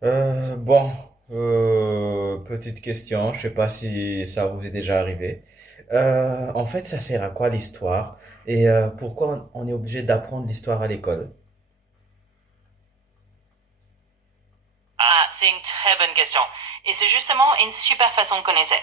Bon, petite question, je sais pas si ça vous est déjà arrivé. En fait, ça sert à quoi l'histoire? Et pourquoi on est obligé d'apprendre l'histoire à l'école? Ah, c'est une très bonne question. Et c'est justement une super façon de connaître.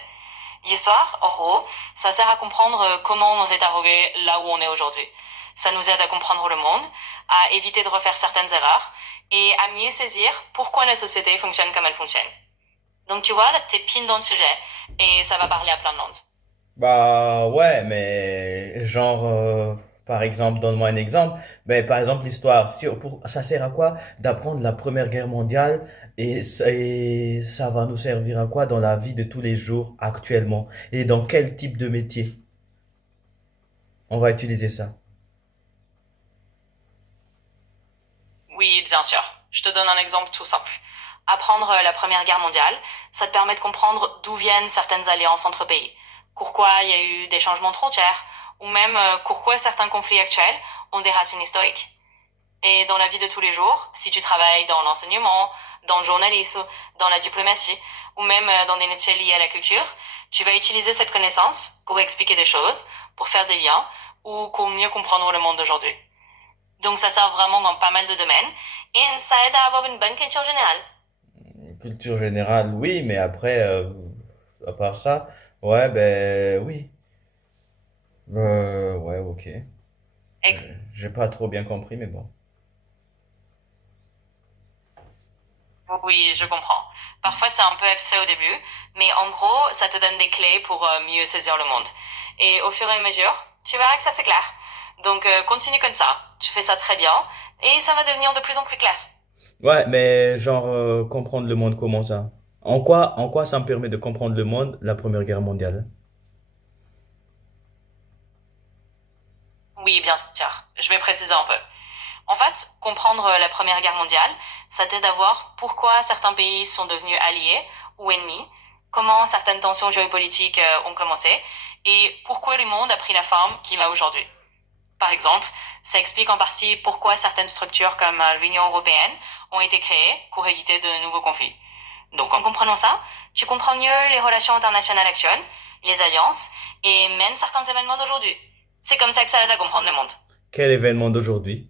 L'histoire, en gros, ça sert à comprendre comment on est arrivé là où on est aujourd'hui. Ça nous aide à comprendre le monde, à éviter de refaire certaines erreurs et à mieux saisir pourquoi la société fonctionne comme elle fonctionne. Donc tu vois, t'es pile dans le sujet et ça va parler à plein de monde. Bah ouais, mais genre, par exemple, donne-moi un exemple. Ben, par exemple, l'histoire, ça sert à quoi d'apprendre la Première Guerre mondiale et ça va nous servir à quoi dans la vie de tous les jours actuellement? Et dans quel type de métier on va utiliser ça? Oui, bien sûr. Je te donne un exemple tout simple. Apprendre la Première Guerre mondiale, ça te permet de comprendre d'où viennent certaines alliances entre pays, pourquoi il y a eu des changements de frontières, ou même pourquoi certains conflits actuels ont des racines historiques. Et dans la vie de tous les jours, si tu travailles dans l'enseignement, dans le journalisme, dans la diplomatie, ou même dans des métiers liés à la culture, tu vas utiliser cette connaissance pour expliquer des choses, pour faire des liens, ou pour mieux comprendre le monde d'aujourd'hui. Donc ça sert vraiment dans pas mal de domaines, et ça aide à avoir une bonne culture générale. Culture générale, oui, mais après, à part ça, ouais, ben oui. Ouais, ok. Ex- J'ai pas trop bien compris, mais bon. oui, je comprends. Parfois c'est un peu abstrait au début, mais en gros, ça te donne des clés pour mieux saisir le monde. Et au fur et à mesure, tu verras que ça c'est clair. Donc continue comme ça, tu fais ça très bien, et ça va devenir de plus en plus clair. Ouais, mais genre, comprendre le monde, comment ça? En quoi ça me permet de comprendre le monde, la Première Guerre mondiale? Oui, bien sûr. Je vais préciser un peu. En fait, comprendre la Première Guerre mondiale, ça t'aide à voir pourquoi certains pays sont devenus alliés ou ennemis, comment certaines tensions géopolitiques ont commencé, et pourquoi le monde a pris la forme qu'il a aujourd'hui. Par exemple, ça explique en partie pourquoi certaines structures comme l'Union européenne ont été créées pour éviter de nouveaux conflits. Donc en comprenant ça, tu comprends mieux les relations internationales actuelles, les alliances, et même certains événements d'aujourd'hui. C'est comme ça que ça aide à comprendre le monde. Quel événement d'aujourd'hui?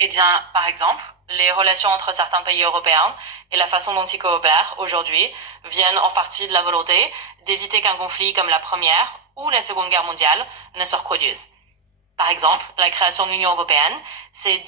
Eh bien, par exemple, les relations entre certains pays européens et la façon dont ils coopèrent aujourd'hui viennent en partie de la volonté d'éviter qu'un conflit comme la Première ou la Seconde Guerre mondiale ne se reproduise. Par exemple, la création de l'Union européenne, c'est